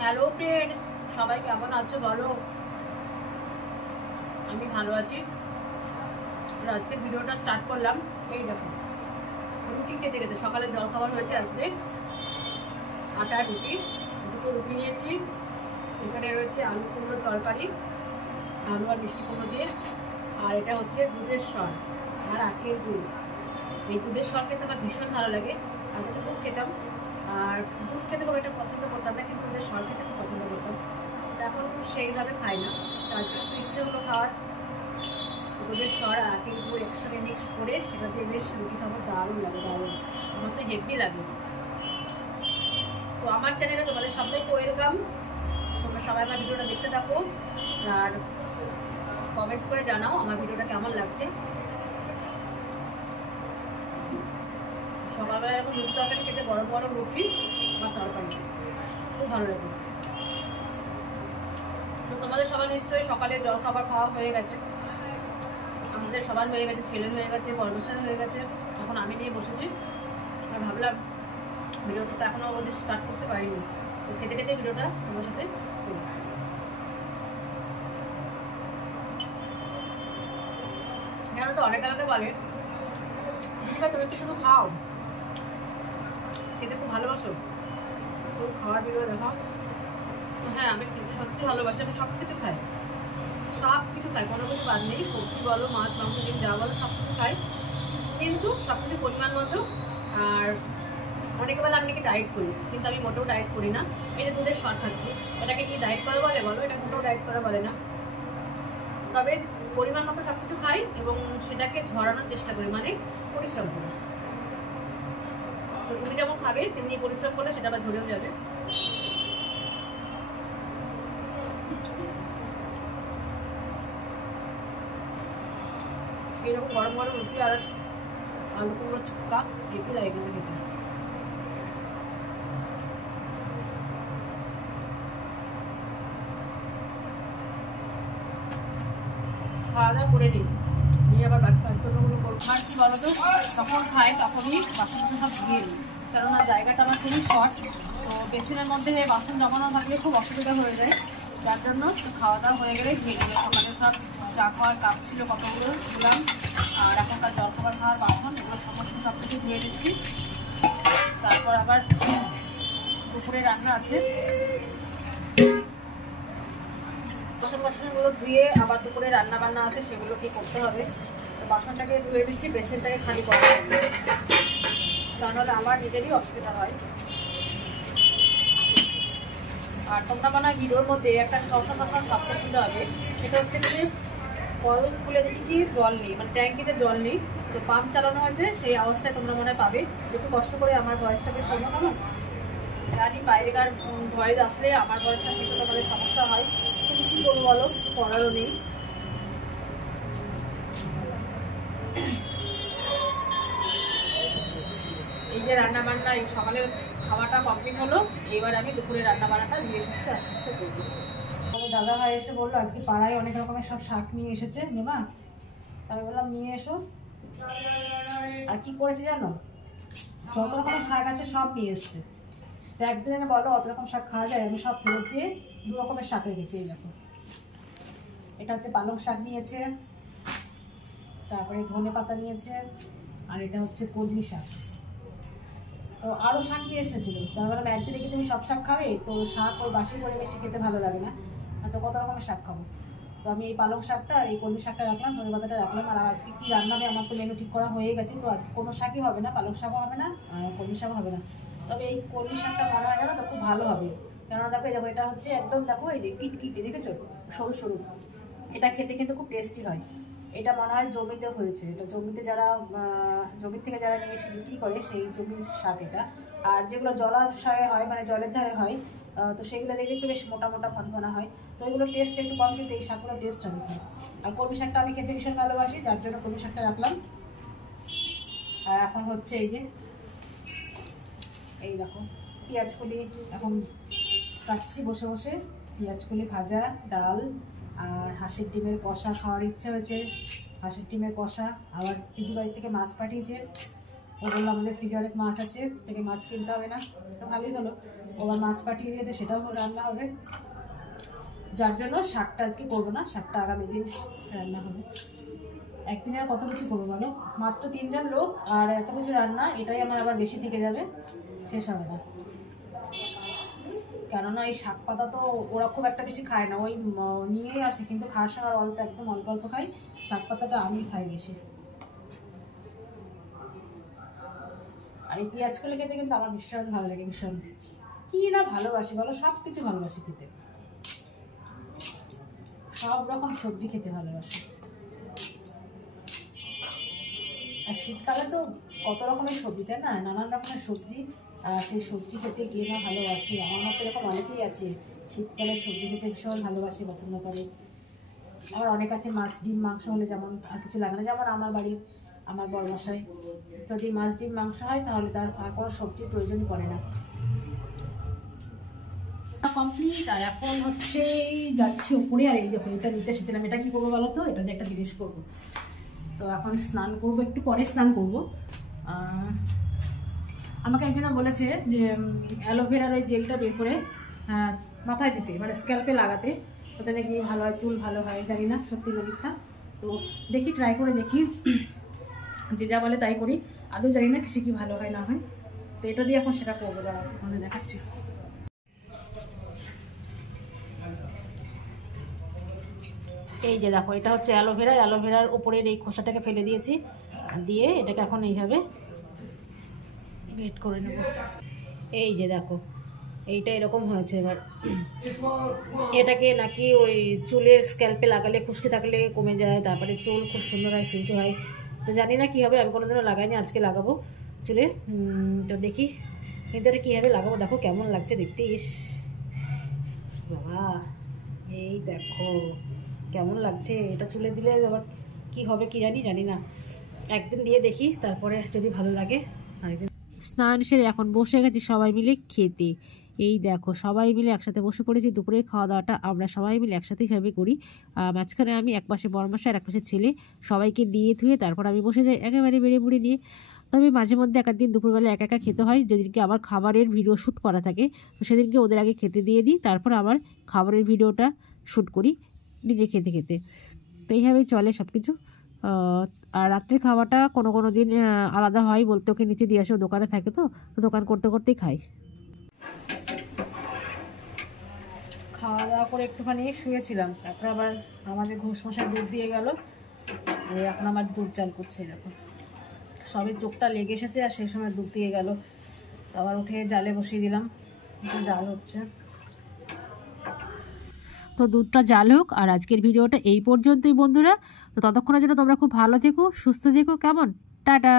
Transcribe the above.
Hello friends, সবাই কেমন আছো বলো? আমি ভালো আছি। আজকে ভিডিওটা স্টার্ট করলাম। এই দেখো, রুটি খেতে খেতে সকালে জলখাবার হয়েছে আজকে আটা রুটি, দুটো রুটি নিয়েছি। এখানে রয়েছে আলু কুমড়োর তরকারি, আলু আর মিষ্টি কুমড়ো দিয়ে, আর এটা হচ্ছে দুধের সর আর আখের গুড়। এই দুধের সর খেতে আমার ভীষণ ভালো লাগে। আগে তো দুধ খেতাম, আর দুধ খেতে খুব একটা পছন্দ করতাম না, কিন্তু দুধের সর খেতে খুব পছন্দ করতাম। এখন সেইভাবে খাই না, তো আজকে একটু ইচ্ছে হলো খাওয়ার। দুধের সর আর আখের গুড় একসঙ্গে মিক্স করে সেটা দিয়ে বেশ রুটি খাবো, দারুণ লাগে, দারুণ, আমার তো হেভি লাগে। তো আমার চ্যানেলে তোমাদের সবাইকে ওয়েলকাম। তোমরা সবাই আমার ভিডিওটা দেখতে থাকো আর কমেন্টস করে জানাও আমার ভিডিওটা কেমন লাগছে। সকালবেলা এরকম রুটি তরকারি খেতে, গরম গরম রুটি আর তরকারি খুব ভালো লাগে। তো তোমাদের সবার নিশ্চয়ই সকালে জলখাবার খাওয়া হয়ে গেছে। আমাদের সবার হয়ে গেছে, ছেলের হয়ে গেছে, পরমেশ্বর হয়ে গেছে। এখন আমি নিয়ে বসেছি আর ভাবলাম ভিডিওটা তো এখনো অবধি স্টার্ট করতে পারিনি, তো খেতে খেতে ভিডিওটা তোমার সাথে করি। জানো তো অনেক আলাদা বলে, দিদিভাই তুমি একটু শুধু খাও, খেতে খুব ভালোবাসো, তো খাওয়ার ভিডিও দেখাও। হ্যাঁ, আমি খেতে সত্যি ভালোবাসি, আমি সব কিছু খাই, সব কিছু খাই, কোনো কিছু বাদ নেই। সবজি বলো, মাছ মাংস ডিম যা বলো সব কিছু খাই, কিন্তু সব কিছু পরিমাণ মতো। আর অনেকে বলে আমি নাকি ডায়েট করি, কিন্তু আমি মোটেও ডায়েট করি না। এই যে দুধের সর খাচ্ছি, এটাকে কি ডায়েট করা বলে বলো? এটা মোটেও ডায়েট করা বলে না। তবে পরিমাণ মতো সব কিছু খাই এবং সেটাকে ঝরানোর চেষ্টা করি, মানে পরিশ্রম করি। তো তুমি যেমন খাবে তেমনি পরিশ্রম করলে সেটা আবার ঝরেও যাবে। এরকম গরম গরম রুটি আর আলু কুমড়োর ছক্কা হেঁটে যায় এগুলো খেতে। খাওয়া দাওয়া করে নিই, নিয়ে আবার বাকি কাজকর্মগুলো করবো। আর কি বলো তো, যখন খাই তখনই বাসন সব ধুয়ে নিই, কেননা জায়গাটা আমার খুবই শর্ট। তো বেসিনের মধ্যে বাসন জমানো থাকলে খুব অসুবিধা হয়ে যায়, যার জন্য খাওয়া দাওয়া হয়ে গেলে ধুয়ে নিলে সকালে সব চা খাওয়ার কাপ ছিল কতগুলো ধুলাম, আর এখনকার জলখাবার খাওয়ার বাসন এগুলো সমস্ত সব কিছু ধুয়ে দিচ্ছি। তারপর আবার দুপুরে রান্না আছে, বাসনগুলো ধুয়ে আবার দুপুরে রান্না বান্না আছে, সেগুলো কি করতে হবে। তো বাসনটাকে ধুয়ে দিচ্ছি, বেসিনটাকে খালি করা হবে, তাহলে আমার নিজেরই অসুবিধা হয়। আর তোমরা মনে হয় ভিডিওর মধ্যে একটা সমস্যা ভাবতে দিতে হবে, সেটা হচ্ছে যে কল খুলে দেখি কি জল নেই, মানে ট্যাঙ্কিতে জল নেই, তো পাম্প চালানো হয়েছে, সেই আওয়াজটা তোমরা মনে হয় পাবে। একটু কষ্ট করে আমার ভয়েসটাকে শোনো কেমন। জানি বাইরেকার ভয়েস আসলে আমার ভয়েসটা কিন্তু তোমাদের সমস্যা হয়, কিন্তু কী করবো বলো, কিছু করারও নেই। এই যে রান্না বান্না, এই সকালের খাওয়াটা কমপ্লিট হলো, এবার আমি দুপুরে রান্না বান্নাটা ধীরে সুস্থে আস্তে আস্তে করবো। আমার দাদা ভাই এসে বললো আজকে পাড়ায় অনেক রকমের সব শাক নিয়ে এসেছে, নেবা? আমি বললাম নিয়ে এসো। আর কি করেছে জানো, যত রকমের শাক আছে সব নিয়ে এসছে। তো একদিনে বলো অত রকম শাক খাওয়া যায়? আমি সব ফেরত দিয়ে 2 রকমের শাক রেখেছি। এই দেখো, এটা হচ্ছে পালং শাক নিয়েছে, তারপরে ধনে পাতা নিয়েছে, আর এটা হচ্ছে কলমি শাক। তো আরও শাক নিয়ে এসেছিলো, তার বললাম একদিনে কি তুমি সব শাক খাবে? তো শাক ওই বাসি করে বেশি খেতে ভালো লাগে না, তো কত রকমের শাক খাবো। তো আমি এই পালং শাকটা আর এই কলমি শাকটা রাখলাম, ধনে পাতাটা রাখলাম। আর আজকে কি রান্না হবে আমার তো মেনু ঠিক করা হয়ে গেছে, তো আজকে কোনো শাকই হবে না, পালং শাকও হবে না আর কলমি শাকও হবে না। তবে এই কলমি শাকটা মনে হয় জানো তো খুব ভালো হবে, কেননা দেখো দেখো এটা হচ্ছে একদম, দেখো এই যে কিটকিটে দেখেছো, সরু সরু, এটা খেতে কিন্তু খুব টেস্টি হয়। এটা মনে হয় জমিতে হয়েছে, এটা জমিতে যারা জমির থেকে যারা নিয়ে এসে বিক্রি করে সেই জমির শাক এটা। আর যেগুলো জলাশয়ে হয়, মানে জলের ধারে হয়, তো সেগুলো দেখে একটু বেশ মোটা মোটা ফনফনা হয়, তো এগুলো টেস্ট একটু কম, কিন্তু এই শাকগুলো টেস্ট আমি খাই। আর কলমি শাকটা আমি খেতে ভীষণ ভালোবাসি, যার জন্য কলমি শাকটা রাখলাম। আর এখন হচ্ছে এই যে এই দেখো পেঁয়াজকলি এখন কাটছি বসে বসে, পেঁয়াজকলি ভাজা, ডাল আর হাঁসের ডিমের কষা খাওয়ার ইচ্ছা হয়েছে, হাঁসের ডিমের কষা। আবার দিদিবাড়ি থেকে মাছ পাঠিয়েছে, ও বললো আমাদের ফ্রিজে অনেক মাছ আছে, থেকে মাছ কিনতে হবে না, তো ভালোই হলো। ওবার মাছ পাঠিয়ে দিয়েছে, সেটাও রান্না হবে। যার জন্য শাকটা আজকে করবো না, শাকটা আগামী দিন রান্না হবে। একদিনে আর কত কিছু করবো বলো, মাত্র 3 জন লোক আর এত কিছু রান্না, এটাই আমার আবার বেশি থেকে যাবে, শেষ হবে না। কেননা এই শাক পাতা তো ওরা খুব একটা বেশি খায় না, ওই নিয়েই আসে, কিন্তু খাওয়ার সময় অল্প, একদম অল্প অল্প খাই। শাক পাতাটা আমি খাই বেশি। আর এই পেঁয়াজ কলি খেতে কিন্তু আমার ভীষণ ভালো লাগে, ভীষণ। কি না ভালোবাসি বলো, সব কিছু ভালোবাসি খেতে, সব রকম সবজি খেতে ভালোবাসি। আর শীতকালে তো কত রকমের সবজি, তাই না, নানান রকমের সবজি। আর সেই সবজি খেতে কে না ভালোবাসি, আমার মতো এরকম অনেকেই আছে শীতকালে সবজি খেতে ভীষণ ভালোবাসে, পছন্দ করে। আবার অনেক আছে মাছ ডিম মাংস হলে যেমন আর কিছু লাগে না, যেমন আমার বাড়ির আমার বড়মশাই যদি মাছ ডিম মাংস হয় তাহলে তার আর কোনো সবজির প্রয়োজনই পড়ে না। কমপ্লিট। আর এখন হচ্ছে যাচ্ছি উপরে, আর এই দেখো এটা নিতে এসেছিলাম। এটা কি করবো বলো তো, এটা দিয়ে একটা জিনিস করবো। তো এখন স্নান করবো, একটু পরে স্নান করবো। আমাকে একজনা বলেছে যে অ্যালোভেরার ওই জেলটা বের করে মাথায় দিতে, মানে স্ক্যাল্পে লাগাতে, ওতে নাকি ভালো হয়, চুল ভালো হয়। জানি না সত্যি না মিথ্যা, তো দেখি, ট্রাই করে দেখি। যে যা বলে তাই করি, আদৌ জানি না সে কি ভালো হয় না হয়। তো এটা দিয়ে এখন সেটা করবো, দাঁড়াও আমাদের দেখাচ্ছি। এই যে দেখো, এটা হচ্ছে অ্যালোভেরা, অ্যালোভেরার উপরের এই খোসাটাকে ফেলে দিয়েছি, দিয়ে এটাকে এখন এইভাবে গ্রেট করে নেব। এই যে দেখো, এইটা এরকম হয়েছে। এবার এটাকে নাকি ওই চুলের স্ক্যাল্পে লাগালে খুশকি থাকলে কমে যায়, তারপরে চুল খুব সুন্দর হয়, সিল্কি হয়। তো জানি না কী হবে, আমি কোনোদিনও লাগাইনি, আজকে লাগাবো চুলে। তো দেখি কিন্তু এটা কীভাবে লাগাবো, দেখো কেমন লাগছে দেখতে। ইস বাবা, এই দেখো কেমন লাগছে, এটা চুলে দিলে আবার কী হবে কি জানি না। একদিন দিয়ে দেখি, তারপরে যদি ভালো লাগে আরেকদিন। স্নান সেরে এখন বসে গেছি সবাই মিলে খেতে। এই দেখো সবাই মিলে একসাথে বসে পড়েছি। দুপুরের খাওয়া দাওয়াটা আমরা সবাই মিলে একসাথে হিসাবে করি। মাঝখানে আমি একপাশে বড়মশাই আর একপাশে ছেলে, সবাইকে দিয়ে ধুয়ে তারপর আমি বসে যাই একেবারে বেড়ে বুড়ে নিয়ে। তবে মাঝে মধ্যে এক দিন দুপুরবেলা একা একা খেতে হয়, যেদিনকে আবার খাবারের ভিডিও শ্যুট করা থাকে, তো সেদিনকে ওদের আগে খেতে দিয়ে দিই, তারপর আবার খাবারের ভিডিওটা শ্যুট করি নিজে খেতে খেতে। তো এইভাবেই চলে সব কিছু। আর রাত্রের খাওয়াটা কোনো দিন আলাদা হয় বলতে, ওকে নিচে দিয়ে আসে, ও দোকানে থাকে, তো দোকান করতে করতেই খাই। খাওয়া দাওয়া করে একটুখানি শুয়েছিলাম, তারপরে আবার আমাদের ঘোষমশাই দুধ দিয়ে গেল, এখন আমার দুধ জাল করছে। এরকম সবে চোখটা লেগে এসেছে, আর সেই সময় দুধ দিয়ে গেল, আবার উঠে জালে বসিয়ে দিলাম, জাল হচ্ছে। তো দুধটা জাল হোক। আর আজকের ভিডিওটা এই পর্যন্তই বন্ধুরা। তো ততক্ষণের জন্য তোমরা খুব ভালো থেকো, সুস্থ থেকো, কেমন, টাটা।